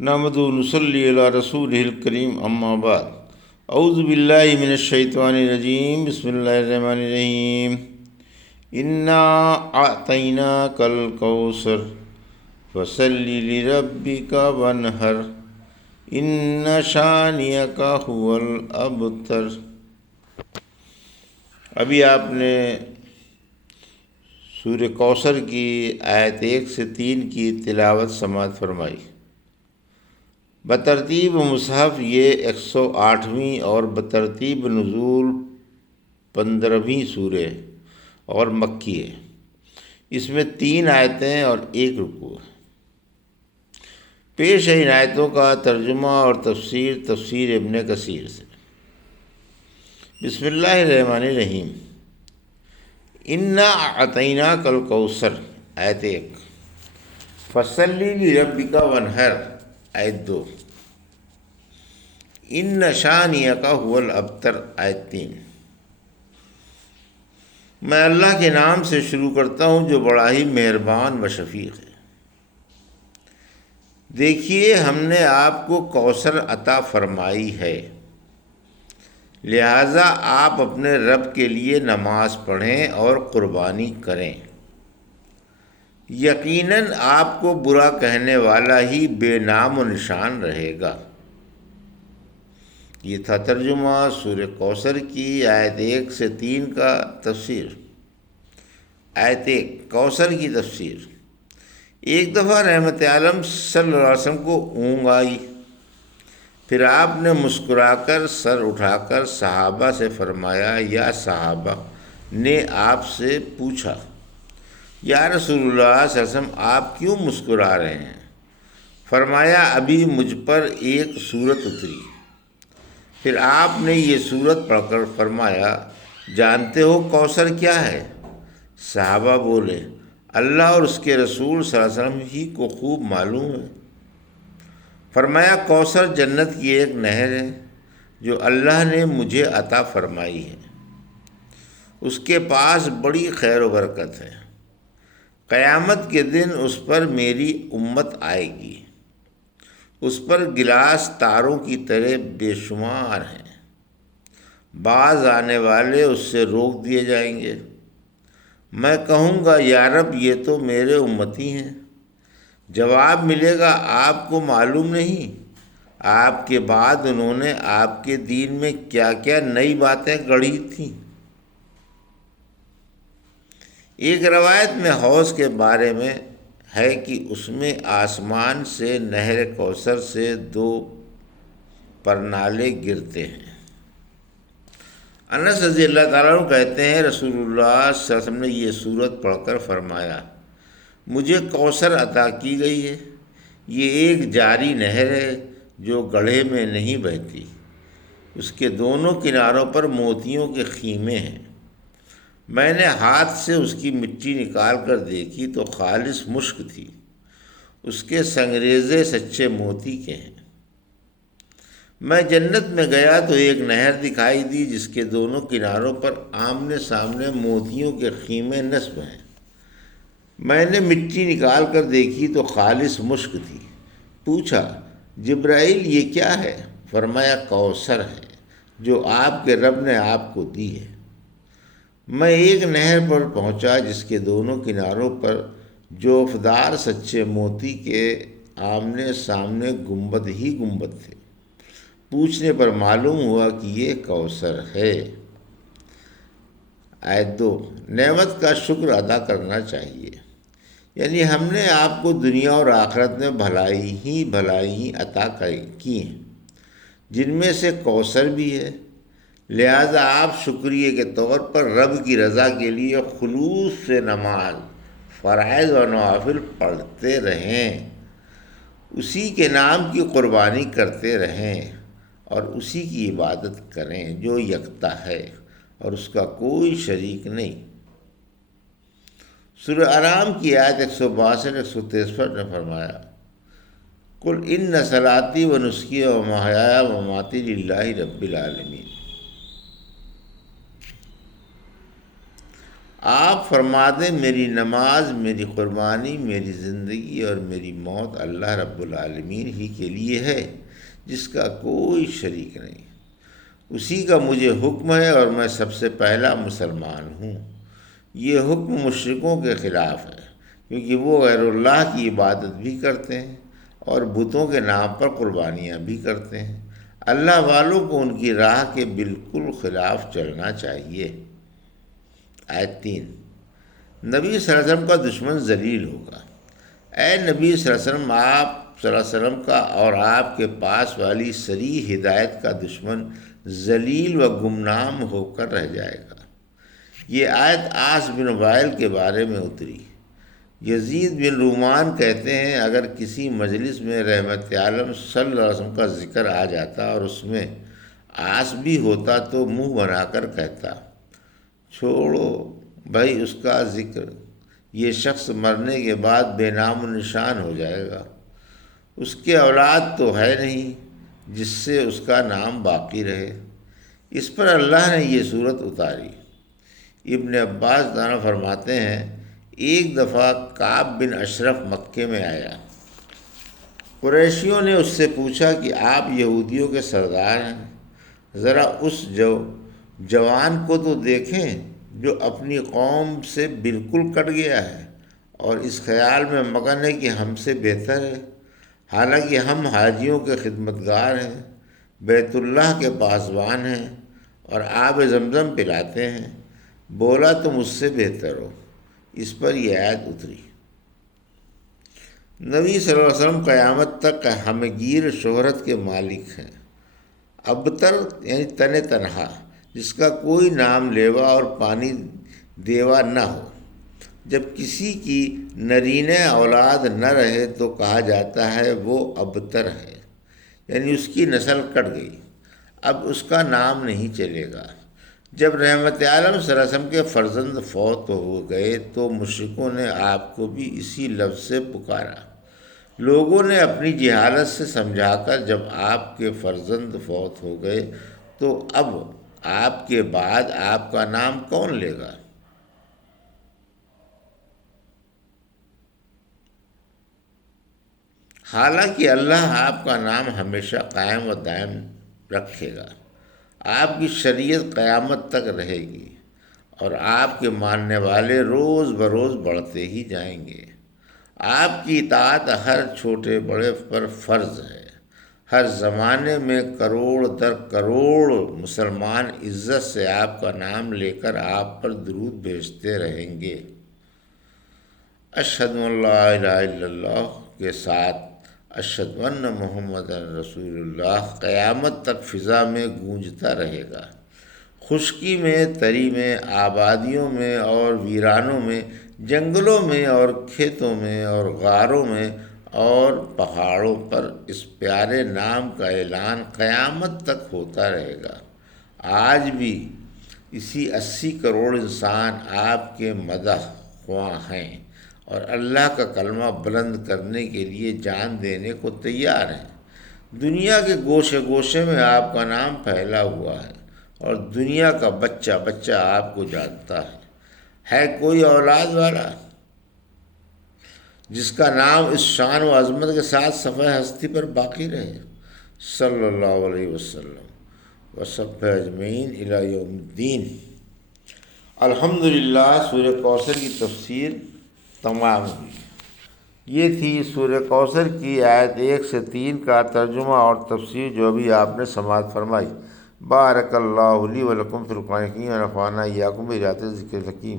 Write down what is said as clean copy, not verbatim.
نحمد نصلی علی رسول الکریم اما بعد اعوذ باللہ من الشیطان الرجیم بسم اللہ الرحمن الرحیم انا اعطیناک الکوثر فصلی لربک وانحر ان شانئک هو الابتر۔ ابھی آپ نے سورہ کوثر کی آیت 1 سے 3 کی تلاوت سماعت فرمائی۔ بترتیب مصحف یہ 108ویں اور بترتیب نزول 15ویں سورہ اور مکی ہے۔ اس میں 3 آیتیں اور 1 رکوع ہے۔ پیش ہے ان آیتوں کا ترجمہ اور تفسیر ابن کثیر سے۔ بسم اللہ الرحمن الرحیم۔ انا اعطیناک الکوثر آیت 1، فصلی لربک وانحر آیت 2، ان شانئک هو الابتر آیت 3۔ میں اللہ کے نام سے شروع کرتا ہوں جو بڑا ہی مہربان و شفیق ہے۔ دیکھیے ہم نے آپ کو کوثر عطا فرمائی ہے، لہٰذا آپ اپنے رب کے لیے نماز پڑھیں اور قربانی کریں۔ یقیناً آپ کو برا کہنے والا ہی بے نام و نشان رہے گا۔ یہ تھا ترجمہ سورہ کوثر کی آیت 1 سے 3 کا تفسیر۔ آیت 1 کوثر کی تفسیر۔ ایک دفعہ رحمت عالم صلی اللہ علیہ وسلم کو اونگ آئی، پھر آپ نے مسکرا کر سر اٹھا کر صحابہ سے فرمایا، یا صحابہ نے آپ سے پوچھا، یا رسول اللہ صلی اللہ علیہ وسلم آپ کیوں مسکرا رہے ہیں؟ فرمایا، ابھی مجھ پر ایک سورت اتری۔ پھر آپ نے یہ سورت پڑھ کر فرمایا، جانتے ہو کوثر کیا ہے؟ صحابہ بولے، اللہ اور اس کے رسول صلی اللہ علیہ وسلم ہی کو خوب معلوم ہے۔ فرمایا، کوثر جنت کی ایک نہر ہے جو اللہ نے مجھے عطا فرمائی ہے، اس کے پاس بڑی خیر و برکت ہے۔ قیامت کے دن اس پر میری امت آئے گی، اس پر گلاس تاروں کی طرح بے شمار ہیں، بعض آنے والے اس سے روک دیے جائیں گے۔ میں کہوں گا، یا رب یہ تو میرے امتی ہیں۔ جواب ملے گا، آپ کو معلوم نہیں آپ کے بعد انہوں نے آپ کے دین میں کیا کیا نئی باتیں گڑھی تھیں۔ ایک روایت میں حوض کے بارے میں ہے کہ اس میں آسمان سے نہر کوثر سے 2 پرنالے گرتے ہیں۔ انس رضی اللہ تعالیٰ عنہ کہتے ہیں، رسول اللہ صلی اللہ علیہ وسلم نے یہ سورت پڑھ کر فرمایا، مجھے کوثر عطا کی گئی ہے۔ یہ ایک جاری نہر ہے جو گڑھے میں نہیں بہتی، اس کے دونوں کناروں پر موتیوں کے خیمے ہیں۔ میں نے ہاتھ سے اس کی مٹی نکال کر دیکھی تو خالص مشک تھی، اس کے سنگریزے سچے موتی کے ہیں۔ میں جنت میں گیا تو ایک نہر دکھائی دی جس کے دونوں کناروں پر آمنے سامنے موتیوں کے خیمے نصب ہیں۔ میں نے مٹی نکال کر دیکھی تو خالص مشک تھی۔ پوچھا، جبرائیل یہ کیا ہے؟ فرمایا، کوثر ہے جو آپ کے رب نے آپ کو دی ہے۔ میں ایک نہر پر پہنچا جس کے دونوں کناروں پر جوفدار سچے موتی کے آمنے سامنے گنبد ہی گنبد تھے۔ پوچھنے پر معلوم ہوا کہ یہ کوثر ہے۔ آیت 2 نعمت کا شکر ادا کرنا چاہیے، یعنی ہم نے آپ کو دنیا اور آخرت میں بھلائی ہی عطا کی ہیں، جن میں سے کوثر بھی ہے۔ لہذا آپ شکریہ کے طور پر رب کی رضا کے لیے خلوص سے نماز، فرائض و نوافل پڑھتے رہیں، اسی کے نام کی قربانی کرتے رہیں اور اسی کی عبادت کریں جو یکتا ہے اور اس کا کوئی شریک نہیں۔ سورہ انعام کی آیت 162-163 نے فرمایا، قل ان صلاتی و نسکی و محیایا و مماتی للہ رب العالمین۔ آپ فرما دیں میری نماز، میری قربانی، میری زندگی اور میری موت اللہ رب العالمین ہی کے لیے ہے، جس کا کوئی شریک نہیں۔ اسی کا مجھے حکم ہے اور میں سب سے پہلا مسلمان ہوں۔ یہ حکم مشرکوں کے خلاف ہے، کیونکہ وہ غیر اللہ کی عبادت بھی کرتے ہیں اور بتوں کے نام پر قربانیاں بھی کرتے ہیں۔ اللہ والوں کو ان کی راہ کے بالکل خلاف چلنا چاہیے۔ آیت 3، نبی صلی اللہ علیہ وسلم کا دشمن ذلیل ہوگا۔ اے نبی صلی اللہ علیہ وسلم، آپ صلی اللہ علیہ وسلم کا اور آپ کے پاس والی صریح ہدایت کا دشمن ذلیل و گمنام ہو کر رہ جائے گا۔ یہ آیت عاص بن وائل کے بارے میں اتری۔ یزید بن رومان کہتے ہیں، اگر کسی مجلس میں رحمت عالم صلی اللہ علیہ وسلم کا ذکر آ جاتا اور اس میں عاص بھی ہوتا تو منہ بنا کر کہتا، چھوڑو بھائی اس کا ذکر، یہ شخص مرنے کے بعد بے نام و نشان ہو جائے گا، اس کے اولاد تو ہے نہیں جس سے اس کا نام باقی رہے۔ اس پر اللہ نے یہ صورت اتاری۔ ابن عباس دانا فرماتے ہیں، ایک دفعہ کعب بن اشرف مکے میں آیا۔ قریشیوں نے اس سے پوچھا کہ آپ یہودیوں کے سردار ہیں، ذرا اس جوان کو تو دیکھیں جو اپنی قوم سے بالکل کٹ گیا ہے اور اس خیال میں مگن ہے کہ ہم سے بہتر ہے، حالانکہ ہم حاجیوں کے خدمتگار ہیں، بیت اللہ کے پاسبان ہیں اور آب زمزم پلاتے ہیں، بولا تم اس سے بہتر ہو۔ اس پر یہ آیت اتری۔ نبی صلی اللہ علیہ وسلم قیامت تک ہمگیر شہرت کے مالک ہیں، ابتر یعنی تن تنہا، جس کا کوئی نام لیوا اور پانی دیوا نہ ہو۔ جب کسی کی نرینہ اولاد نہ رہے تو کہا جاتا ہے وہ ابتر ہے، یعنی اس کی نسل کٹ گئی، اب اس کا نام نہیں چلے گا۔ جب رحمت عالم صلی اللہ علیہ وسلم کے فرزند فوت ہو گئے تو مشرکوں نے آپ کو بھی اسی لفظ سے پکارا۔ لوگوں نے اپنی جہالت سے سمجھا کر، جب آپ کے فرزند فوت ہو گئے تو اب آپ کے بعد آپ کا نام کون لے گا؟ حالانکہ اللہ آپ کا نام ہمیشہ قائم و دائم رکھے گا۔ آپ کی شریعت قیامت تک رہے گی اور آپ کے ماننے والے روز بروز بڑھتے ہی جائیں گے۔ آپ کی اطاعت ہر چھوٹے بڑے پر فرض ہے۔ ہر زمانے میں کروڑ در کروڑ مسلمان عزت سے آپ کا نام لے کر آپ پر درود بھیجتے رہیں گے۔ اشہد ان لا الہ الا اللہ کے ساتھ اشہد ان محمد رسول اللہ قیامت تک فضا میں گونجتا رہے گا۔ خشکی میں، تری میں، آبادیوں میں اور ویرانوں میں، جنگلوں میں اور کھیتوں میں اور غاروں میں اور پہاڑوں پر اس پیارے نام کا اعلان قیامت تک ہوتا رہے گا۔ آج بھی اسی 80 کروڑ انسان آپ کے مدح خواں ہیں اور اللہ کا کلمہ بلند کرنے کے لیے جان دینے کو تیار ہیں۔ دنیا کے گوشے گوشے میں آپ کا نام پھیلا ہوا ہے اور دنیا کا بچہ بچہ آپ کو جانتا ہے کوئی اولاد والا جس کا نام اس شان و عظمت کے ساتھ صفحہ ہستی پر باقی رہے؟ صلی اللہ علیہ وسلم وصحبہ اجمعین الی یوم الدین۔ الحمدللہ سورہ کوثر کی تفسیر تمام ہوئی۔ یہ تھی سورہ کوثر کی آیت 1 سے 3 کا ترجمہ اور تفسیر جو ابھی آپ نے سماعت فرمائی۔ بارک اللہ لی و لکم فی القرآن الحکیم ونفعنا ایاکم بآیات الذکر الحکیم۔